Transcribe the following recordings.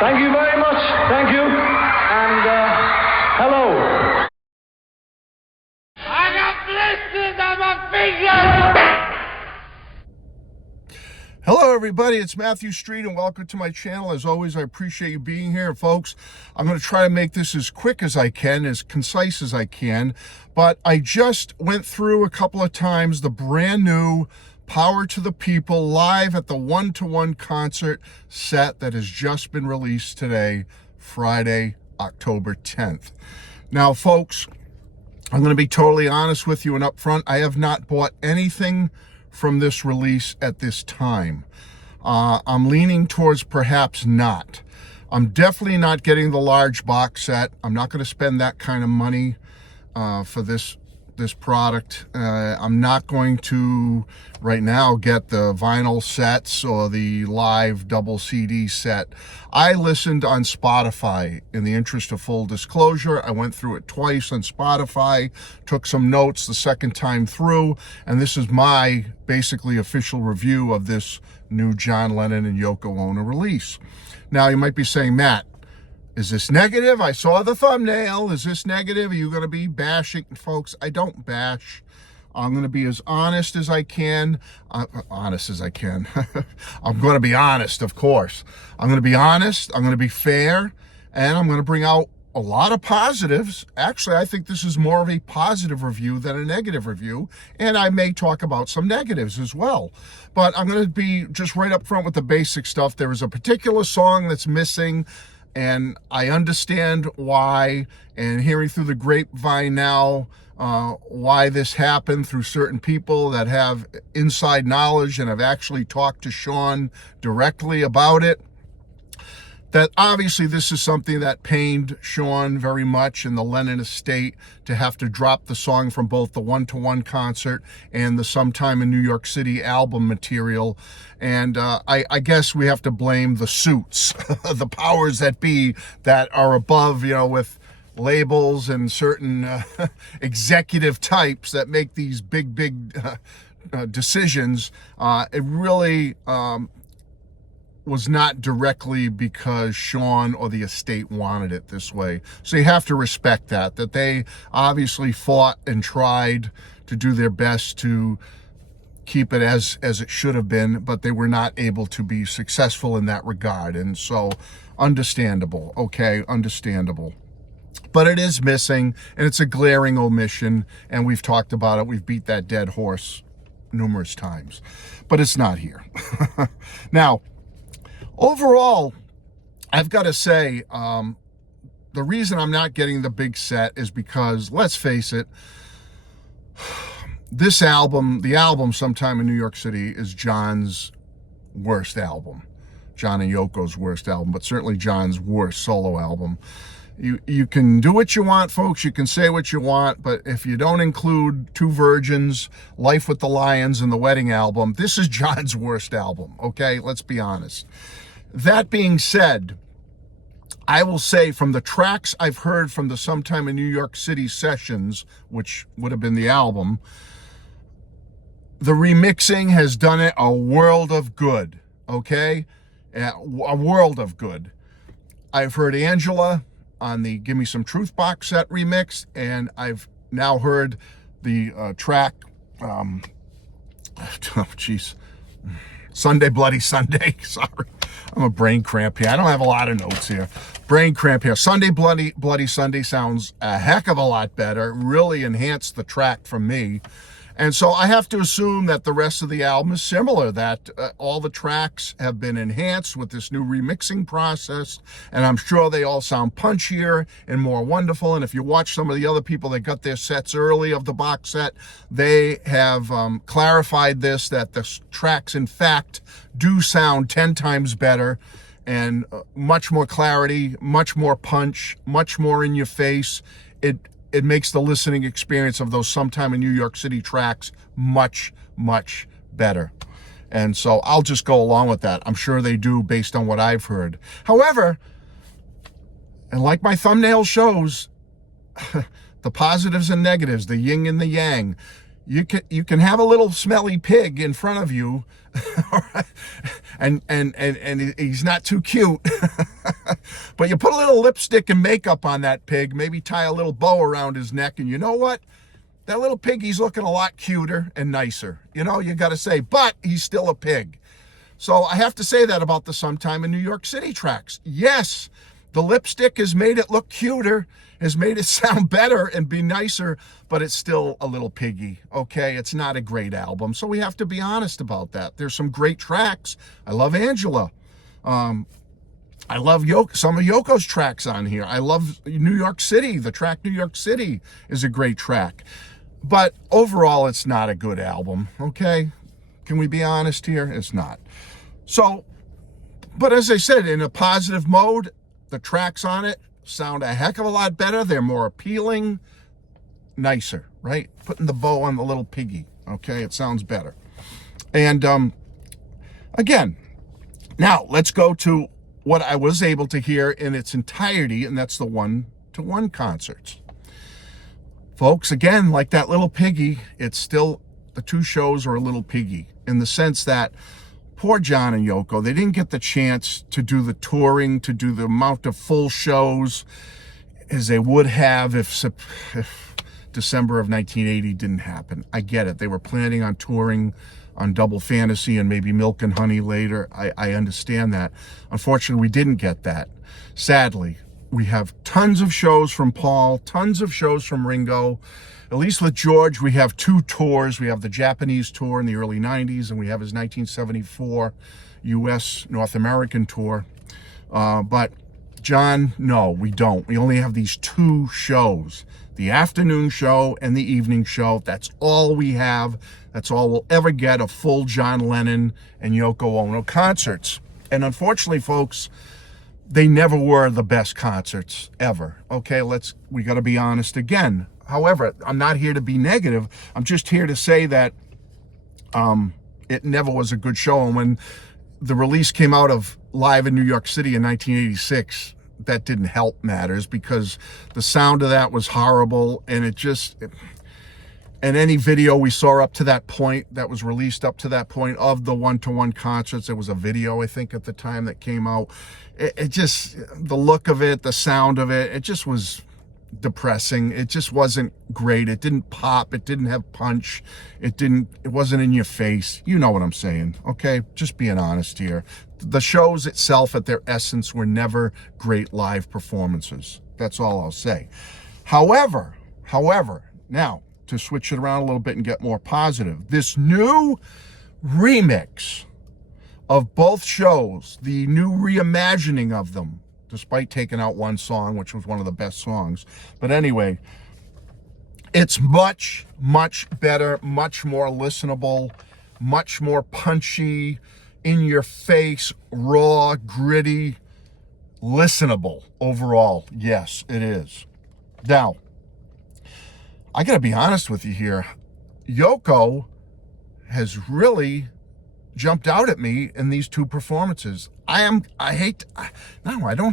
Thank you very much. Thank you. And hello. I got blisters on my fingers. Hello everybody, it's Matthew Street and welcome to my channel. As always, I appreciate you being here. Folks, I'm going to try to make this as quick as I can, as concise as I can, but I just went through a couple of times the brand new Power to the People live at the one-to-one concert set that has just been released today, Friday, October 10th. Now folks, I'm going to be totally honest with you and upfront. I have not bought anything from this release at this time. I'm leaning towards perhaps not. I'm definitely not getting the large box set. I'm not going to spend that kind of money for this product. I'm not going to right now get the vinyl sets or the live double CD set. I listened on Spotify. In the interest of full disclosure, I went through it twice on Spotify, took some notes the second time through, and this is my basically official review of this new John Lennon and Yoko Ono release. Now you might be saying, Matt, is this negative? I saw the thumbnail. Is this negative? Are you going to be bashing? Folks, I don't bash. I'm going to be as honest as I can. I'm going to be honest, of course. I'm going to be honest. I'm going to be fair. And I'm going to bring out a lot of positives. Actually, I think this is more of a positive review than a negative review. And I may talk about some negatives as well. But I'm going to be just right up front with the basic stuff. There is a particular song that's missing, and I understand why, and hearing through the grapevine now why this happened through certain people that have inside knowledge and have actually talked to Sean directly about it, that obviously this is something that pained Sean very much in the Lennon estate to have to drop the song from both the one-to-one concert and the Sometime in New York City album material. And I guess we have to blame the suits, the powers that be that are above, with labels and certain executive types that make these big decisions. It really was not directly because Sean or the estate wanted it this way. So you have to respect that they obviously fought and tried to do their best to keep it as it should have been, but they were not able to be successful in that regard. And so understandable, okay, understandable. But it is missing, and it's a glaring omission, and we've talked about it. We've beat that dead horse numerous times, but it's not here. Now, overall, I've got to say, the reason I'm not getting the big set is because, let's face it, this album, the album Sometime in New York City, is John's worst album. John and Yoko's worst album, but certainly John's worst solo album. You can do what you want, folks. You can say what you want, but if you don't include Two Virgins, Life with the Lions, and the Wedding album, this is John's worst album, okay? Let's be honest. That being said, I will say from the tracks I've heard from the Sometime in New York City sessions, which would have been the album, the remixing has done it a world of good, okay? A world of good. I've heard Angela on the Give Me Some Truth box set remix, and I've now heard the track, Sunday Bloody Sunday. Sorry, I'm a brain cramp here. I don't have a lot of notes here. Brain cramp here. Sunday Bloody Sunday sounds a heck of a lot better. Really enhanced the track for me. And so I have to assume that the rest of the album is similar, that all the tracks have been enhanced with this new remixing process, and I'm sure they all sound punchier and more wonderful. And if you watch some of the other people that got their sets early of the box set, they have clarified this, that the tracks, in fact, do sound 10 times better and much more clarity, much more punch, much more in your face. It makes the listening experience of those Sometime in New York City tracks much better. And so I'll just go along with that. I'm sure they do based on what I've heard. However, and like my thumbnail shows, the positives and negatives, the yin and the yang, you can have a little smelly pig in front of you, and he's not too cute, but you put a little lipstick and makeup on that pig, maybe tie a little bow around his neck, and you know what? That little piggy's looking a lot cuter and nicer. You know, you got to say, but he's still a pig. So I have to say that about the Sometime in New York City tracks. Yes, the lipstick has made it look cuter, has made it sound better and be nicer, but it's still a little piggy, okay? It's not a great album, so we have to be honest about that. There's some great tracks. I love Angela. I love Yoko, some of Yoko's tracks on here. I love New York City. The track New York City is a great track. But overall, it's not a good album, okay? Can we be honest here? It's not. So, but as I said, in a positive mode, the tracks on it sound a heck of a lot better. They're more appealing, nicer, right? Putting the bow on the little piggy, okay? It sounds better. And again, now let's go to what I was able to hear in its entirety, and that's the one-to-one concerts. Folks, again, like that little piggy, it's still, the two shows are a little piggy in the sense that poor John and Yoko, they didn't get the chance to do the touring, to do the amount of full shows as they would have if December of 1980 didn't happen. I get it. They were planning on touring on Double Fantasy and maybe Milk and Honey later. I understand that. Unfortunately, we didn't get that. Sadly, we have tons of shows from Paul, tons of shows from Ringo. At least with George, we have two tours. We have the Japanese tour in the early 90s, and we have his 1974 U.S. North American tour. But John, no, we don't. We only have these two shows, the afternoon show and the evening show. That's all we have. That's all we'll ever get, a full John Lennon and Yoko Ono concerts. And unfortunately, folks, they never were the best concerts ever. Okay, we got to be honest again. However, I'm not here to be negative. I'm just here to say that it never was a good show. And when the release came out of Live in New York City in 1986, that didn't help matters because the sound of that was horrible. And and any video we saw up to that point, that was released up to that point of the one-to-one concerts, there was a video, I think, at the time that came out. It just, the look of it, the sound of it, it just was depressing. It just wasn't great. It didn't pop. It didn't have punch. It wasn't in your face. You know what I'm saying, okay? Just being honest here. The shows itself at their essence were never great live performances. That's all I'll say. However, now to switch it around a little bit and get more positive, this new remix of both shows, the new reimagining of them, despite taking out one song, which was one of the best songs. But anyway, it's much, much better, much more listenable, much more punchy, in your face, raw, gritty, listenable overall. Yes, it is. Now, I got to be honest with you here. Yoko has really jumped out at me in these two performances. I don't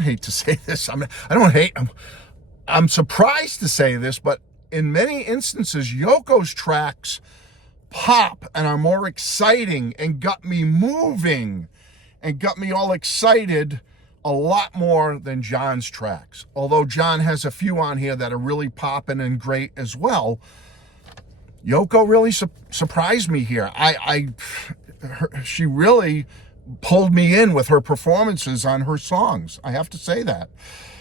hate to say this. I'm surprised to say this, but in many instances, Yoko's tracks pop and are more exciting and got me moving and got me all excited a lot more than John's tracks. Although John has a few on here that are really popping and great as well, Yoko really surprised me here. She really pulled me in with her performances on her songs. I have to say that.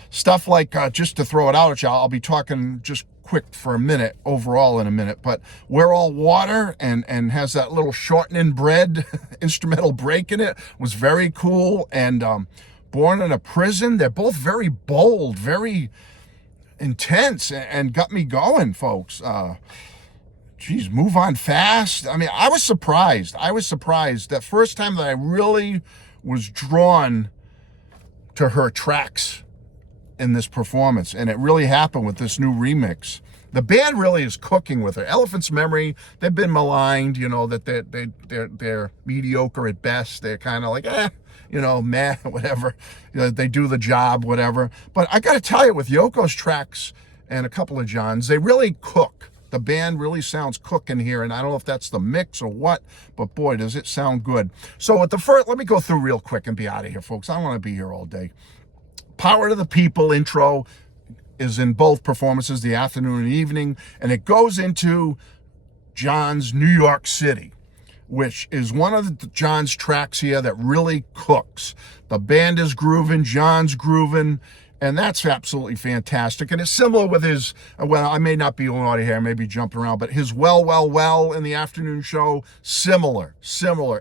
Stuff like, just to throw it out at you, I'll be talking just quick for a minute, overall in a minute, but We're All Water and has that little shortening bread instrumental break in it, was very cool. And Born in a Prison, they're both very bold, very intense, and got me going, folks. Geez, Move On Fast. I mean, I was surprised. That first time that I really was drawn to her tracks in this performance, and it really happened with this new remix. The band really is cooking with her. Elephant's Memory, they've been maligned, that they're mediocre at best. They're kind of like, meh, whatever. They do the job, whatever. But I got to tell you, with Yoko's tracks and a couple of John's, they really cook. The band really sounds cooking here, and I don't know if that's the mix or what, but boy, does it sound good. So at the first, let me go through real quick and be out of here, folks. I don't want to be here all day. Power to the People intro is in both performances, the afternoon and evening, and it goes into John's New York City, which is one of John's tracks here that really cooks. The band is grooving, John's grooving, and that's absolutely fantastic. And it's similar with his, well, I may not be out of here, I may be jumping around, but his Well in the afternoon show, similar.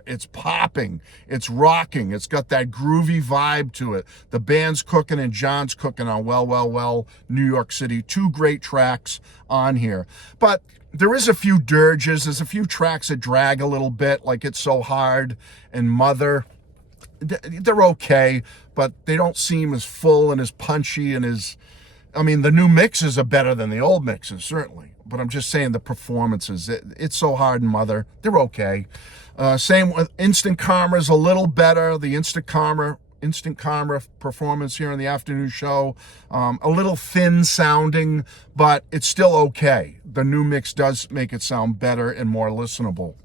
It's popping, it's rocking, it's got that groovy vibe to it. The band's cooking and John's cooking on Well, New York City. Two great tracks on here. But there is a few dirges. There's a few tracks that drag a little bit, like It's So Hard and Mother. They're okay, but they don't seem as full and as punchy and as, I mean, the new mixes are better than the old mixes, certainly. But I'm just saying the performances, It's So Hard and Mother, they're okay. Same with Instant Karma's a little better. The Instant Karma performance here in the afternoon show, a little thin sounding, but it's still okay. The new mix does make it sound better and more listenable.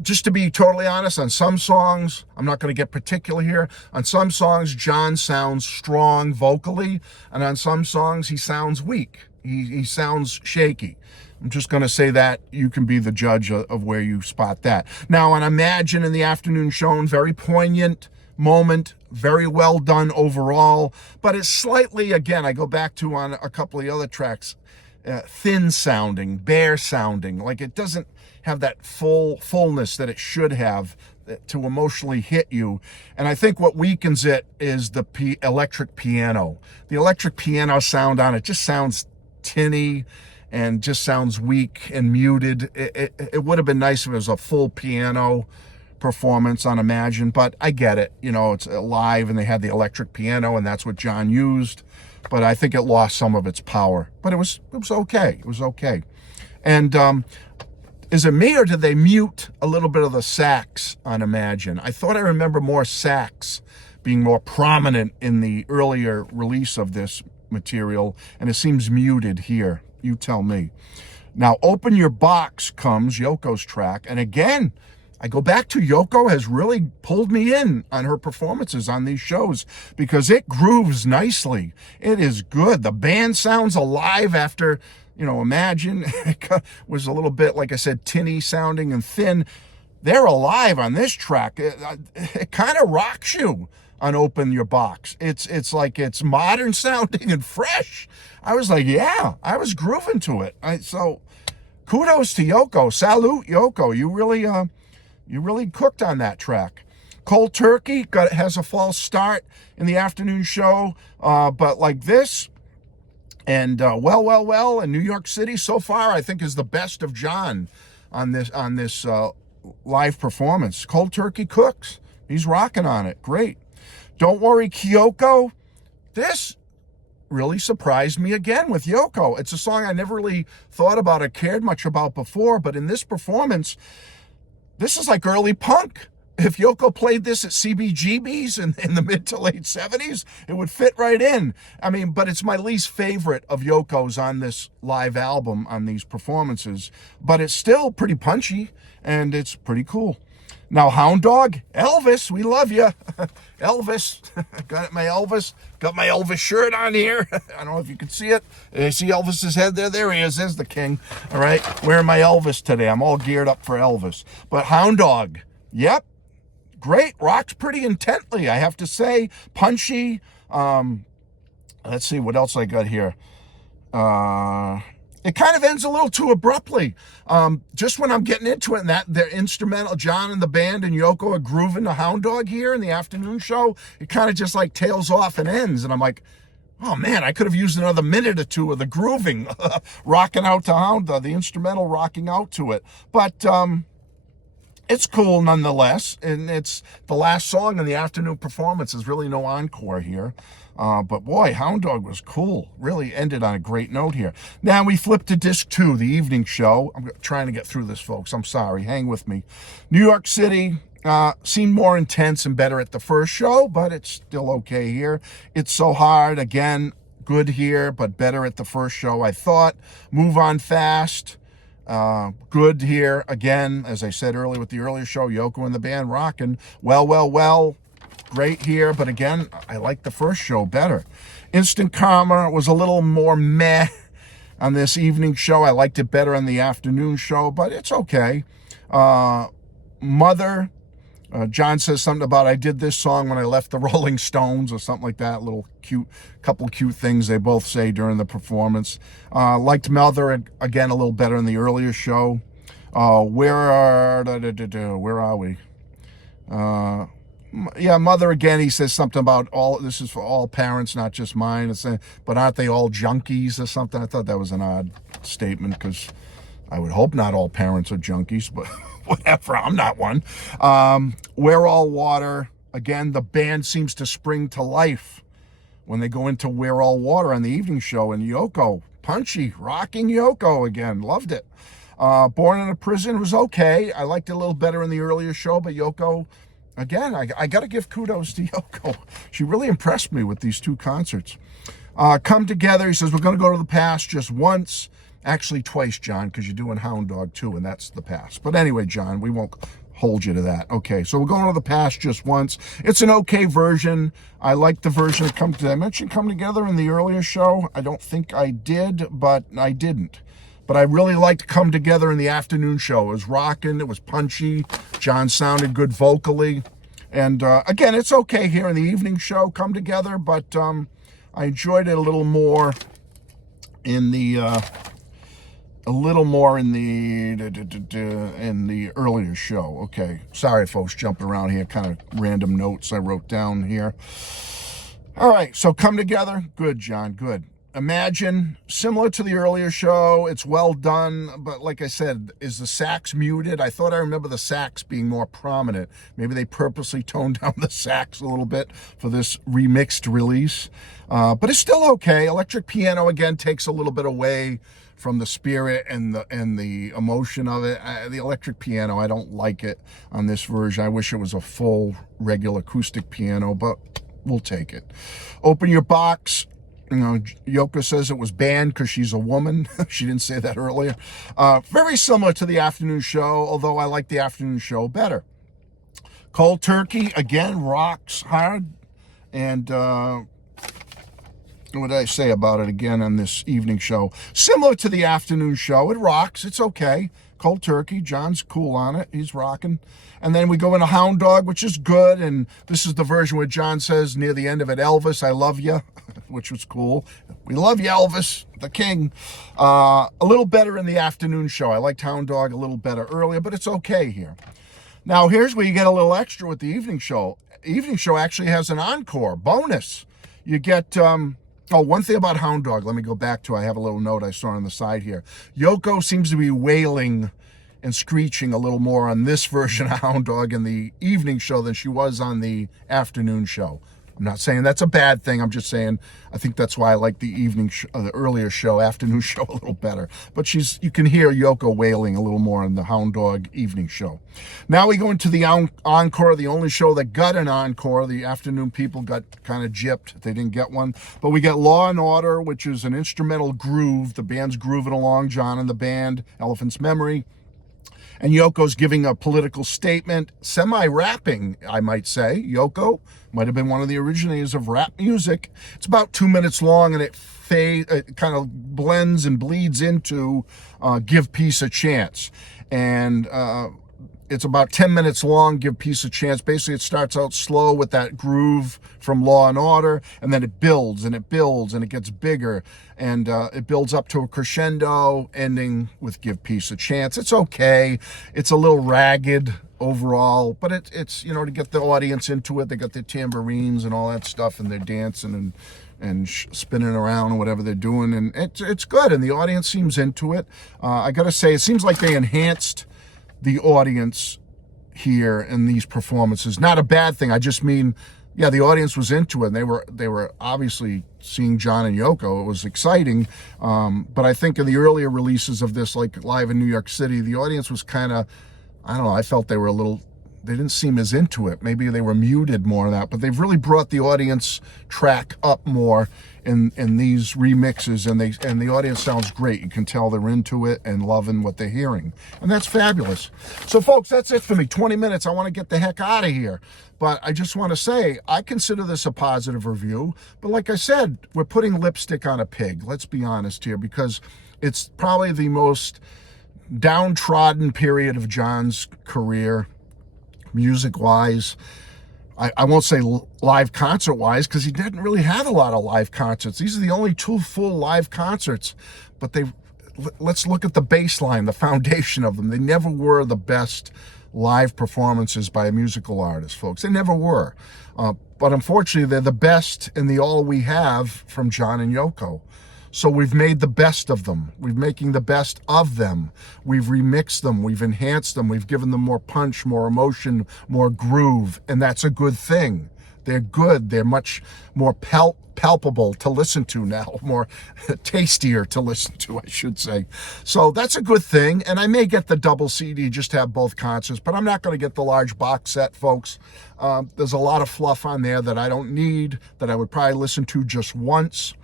Just to be totally honest, on some songs, I'm not going to get particular here, on some songs John sounds strong vocally, and on some songs he sounds weak. He sounds shaky. I'm just going to say that. You can be the judge of where you spot that. Now, on Imagine in the afternoon show, very poignant moment, very well done overall, but it's slightly, again, I go back to on a couple of the other tracks, thin sounding, bare sounding, like it doesn't have that fullness that it should have to emotionally hit you. And I think what weakens it is the electric piano. The electric piano sound on it just sounds tinny and just sounds weak and muted. It would have been nice if it was a full piano performance on Imagine, but I get it. You know, it's live and they had the electric piano and that's what John used, but I think it lost some of its power. But it was okay. It was okay. And is it me or did they mute a little bit of the sax on Imagine? I thought I remember more sax being more prominent in the earlier release of this material, and it seems muted here. You tell me. Now, Open Your Box comes, Yoko's track, and again, I go back to Yoko has really pulled me in on her performances on these shows because it grooves nicely. It is good. The band sounds alive after, you know, Imagine was a little bit, like I said, tinny sounding and thin. They're alive on this track. It kind of rocks you on Open Your Box. It's like it's modern sounding and fresh. I was like, yeah, I was grooving to it. So kudos to Yoko. Salute, Yoko. You really cooked on that track. Cold Turkey has a false start in the afternoon show, but like this, and Well, and New York City so far, I think is the best of John on this live performance. Cold Turkey cooks. He's rocking on it. Great. Don't Worry, Kyoko. This really surprised me again with Yoko. It's a song I never really thought about or cared much about before, but in this performance, this is like early punk. If Yoko played this at CBGB's in the mid to late 70s, it would fit right in. I mean, but it's my least favorite of Yoko's on this live album, on these performances. But it's still pretty punchy, and it's pretty cool. Now, Hound Dog, Elvis, we love you. Elvis, got my Elvis shirt on here. I don't know if you can see it. You see Elvis's head there? There he is. There's the king. All right, wearing my Elvis today. I'm all geared up for Elvis. But Hound Dog, yep. Great, rocks pretty intently, I have to say. Punchy. Let's see what else I got here. It kind of ends a little too abruptly. Just when I'm getting into it, and that their instrumental, John and the band and Yoko are grooving the Hound Dog here in the afternoon show, it kind of just like tails off and ends. And I'm like, oh man, I could have used another minute or two of the grooving, rocking out to Hound Dog, the instrumental rocking out to it. But it's cool nonetheless, and it's the last song in the afternoon performance. There's really no encore here. But boy, Hound Dog was cool. Really ended on a great note here. Now we flip to disc 2, the evening show. I'm trying to get through this, folks. I'm sorry. Hang with me. New York City seemed more intense and better at the first show, but it's still okay here. It's So Hard. Again, good here, but better at the first show, I thought. Move On Fast, good here. Again, as I said earlier with the earlier show, Yoko and the band rocking. Well, great here, but again, I like the first show better. Instant Karma was a little more meh on this evening show. I liked it better on the afternoon show, but it's okay. Mother, John says something about I did this song when I left the Rolling Stones or something like that. Little couple cute things they both say during the performance. Liked Mother again a little better in the earlier show. Where are we? Yeah, Mother again, he says something about this is for all parents, not just mine. But aren't they all junkies or something? I thought that was an odd statement because I would hope not all parents are junkies, but whatever, I'm not one. We're All Water. Again, the band seems to spring to life when they go into We're All Water on the evening show. And Yoko, punchy, rocking Yoko again. Loved it. Born in a Prison was okay. I liked it a little better in the earlier show, but Yoko, again, I got to give kudos to Yoko. She really impressed me with these two concerts. Come Together, he says, we're going to go to the past just once. Actually, twice, John, because you're doing Hound Dog too, and that's the past. But anyway, John, we won't hold you to that. Okay, so we're going to the past just once. It's an okay version. I like the version of Come Together. I mentioned Come Together in the earlier show. I don't think I did, but I didn't. But I really liked Come Together in the afternoon show. It was rocking. It was punchy. John sounded good vocally. And again, it's okay here in the evening show, Come Together, but I enjoyed it a little more in the earlier show. Okay, sorry folks, jumping around here, kind of random notes I wrote down here. All right, so Come Together, good, John, good. Imagine, similar to the earlier show, it's well done, but like I said, is the sax muted? I thought I remember the sax being more prominent. Maybe they purposely toned down the sax a little bit for this remixed release, but it's still okay. Electric piano again takes a little bit away from the spirit and the emotion of it. The electric piano, I don't like it on this version. I wish it was a full regular acoustic piano, but we'll take it. Open Your Box. You know, Yoko says it was banned because she's a woman. She didn't say that earlier. Very similar to the afternoon show, although I like the afternoon show better. Cold Turkey, again, rocks hard. And what did I say about it again on this evening show? Similar to the afternoon show. It rocks. It's okay. Cold Turkey. John's cool on it. He's rocking. And then we go into Hound Dog, which is good. And this is the version where John says near the end of it, Elvis, I love you, which was cool. We love you, Elvis, the king. A little better in the afternoon show. I liked Hound Dog a little better earlier, but it's okay here. Now, here's where you get a little extra with the evening show. Evening show actually has an encore bonus. You get... one thing about Hound Dog, let me go back to, I have a little note I saw on the side here. Yoko seems to be wailing and screeching a little more on this version of Hound Dog in the evening show than she was on the afternoon show. I'm not saying that's a bad thing. I'm just saying I think that's why I like the the earlier show, afternoon show a little better. But you can hear Yoko wailing a little more on the Hound Dog evening show. Now we go into the encore, the only show that got an encore. The afternoon people got kind of gypped. They didn't get one. But we get Law and Order, which is an instrumental groove. The band's grooving along, John and the band, Elephant's Memory. And Yoko's giving a political statement, semi-rapping, I might say. Yoko might have been one of the originators of rap music. It's about 2 minutes long, and it kind of blends and bleeds into Give Peace a Chance. And it's about 10 minutes long, Give Peace a Chance. Basically, it starts out slow with that groove from Law and Order, and then it builds, and it builds, and it gets bigger. And it builds up to a crescendo, ending with Give Peace a Chance. It's okay. It's a little ragged overall, but it's to get the audience into it. They got their tambourines and all that stuff, and they're dancing and spinning around and whatever they're doing, and it's good, and the audience seems into it. I gotta say, it seems like they enhanced the audience here in these performances. Not a bad thing. I just mean, yeah, the audience was into it, and they were obviously seeing John and Yoko. It was exciting, but I think in the earlier releases of this, like live in New York City, the audience was kind of, I don't know, I felt they were a little didn't seem as into it. Maybe they were muted more of that, but they've really brought the audience track up more in these remixes, and the audience sounds great. You can tell they're into it and loving what they're hearing, and that's fabulous. So folks, that's it for me. 20 minutes. I want to get the heck out of here, but I just want to say I consider this a positive review. But like I said, we're putting lipstick on a pig. Let's be honest here, because it's probably the most downtrodden period of John's career, music-wise. I won't say live concert-wise, because he didn't really have a lot of live concerts. These are the only 2 full live concerts, but let's look at the baseline, the foundation of them. They never were the best live performances by a musical artist, folks. They never were. But unfortunately, they're the best in the all we have from John and Yoko. So we've made the best of them. We're making the best of them. We've remixed them. We've enhanced them. We've given them more punch, more emotion, more groove. And that's a good thing. They're good. They're much more palpable to listen to now, more tastier to listen to, I should say. So that's a good thing. And I may get the double CD, just to have both concerts, but I'm not going to get the large box set, folks. There's a lot of fluff on there that I don't need, that I would probably listen to just once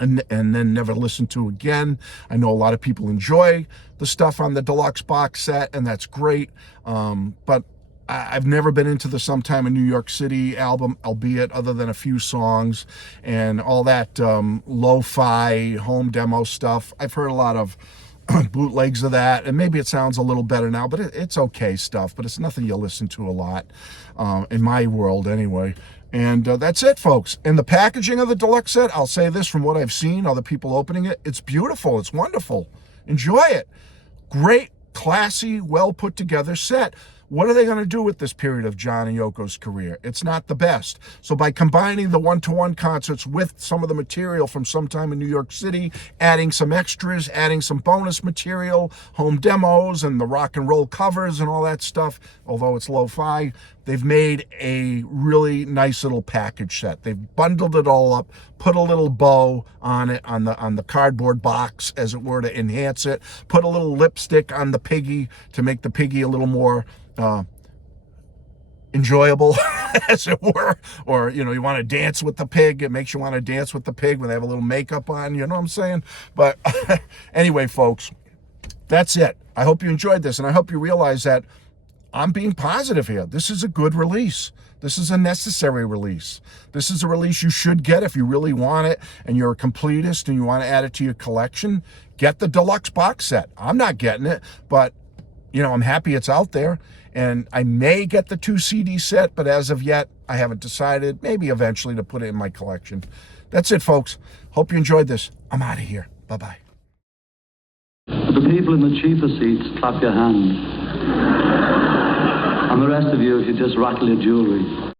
and then never listen to again. I know a lot of people enjoy the stuff on the deluxe box set, and that's great. But I've never been into the Sometime in New York City album, albeit other than a few songs and all that lo-fi home demo stuff. I've heard a lot of bootlegs of that, and maybe it sounds a little better now, but it's okay stuff, but it's nothing you'll listen to a lot, in my world anyway. And that's it, folks. And the packaging of the deluxe set, I'll say this from what I've seen, other people opening it, it's beautiful. It's wonderful. Enjoy it. Great, classy, well put together set. What are they going to do with this period of John and Yoko's career? It's not the best. So by combining the one-to-one concerts with some of the material from Sometime in New York City, adding some extras, adding some bonus material, home demos, and the rock and roll covers and all that stuff, although it's lo-fi, they've made a really nice little package set. They've bundled it all up, put a little bow on it, on the cardboard box, as it were, to enhance it, put a little lipstick on the piggy to make the piggy a little more enjoyable, as it were. Or, you know, you want to dance with the pig. It makes you want to dance with the pig when they have a little makeup on, you know what I'm saying? But anyway, folks, that's it. I hope you enjoyed this, and I hope you realize that I'm being positive here. This is a good release. This is a necessary release. This is a release you should get if you really want it and you're a completist and you want to add it to your collection. Get the deluxe box set. I'm not getting it, but, you know, I'm happy it's out there. And I may get the 2 CD set, but as of yet, I haven't decided. Maybe eventually to put it in my collection. That's it, folks. Hope you enjoyed this. I'm out of here. Bye-bye. The people in the cheaper seats, clap your hands. And the rest of you, if you just rattle your jewelry.